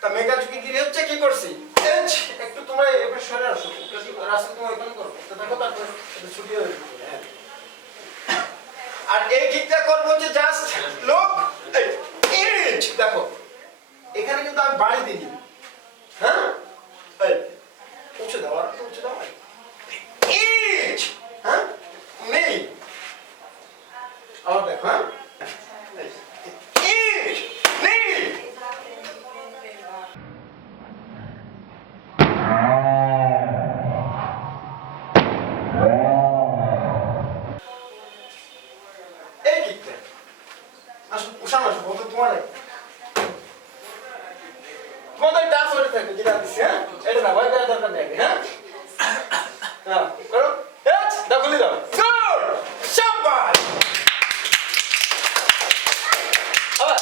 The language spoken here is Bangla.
তা মেগা ঝুঁকি গিরি হচ্ছে? কি করছি? একটু তোমরা এবার সরে আসো। রাস্তা তুমি ওইখানে করো। তো দেখো তারপর ছুটি হয়ে হ্যাঁ। আর এই কিকটা করব হচ্ছে জাস্ট লুক ইট দেখো। এখানে কিন্তু আমি বাড়ি দিই হ্যাঁ? উঁচু দাও, আর উঁচু দাও। ইট হ্যাঁ? নেই। আবার দেখো হ্যাঁ? আসো উষা আসো বলতো তোমার তোমাদের ডান্স করে থাকবে যেটা দিচ্ছি হ্যাঁ? এটা না ভয় দেওয়ার দরকার নেই হ্যাঁ হ্যাঁ করো দাও খুলে দাও। গুড শাবাশ! আবার।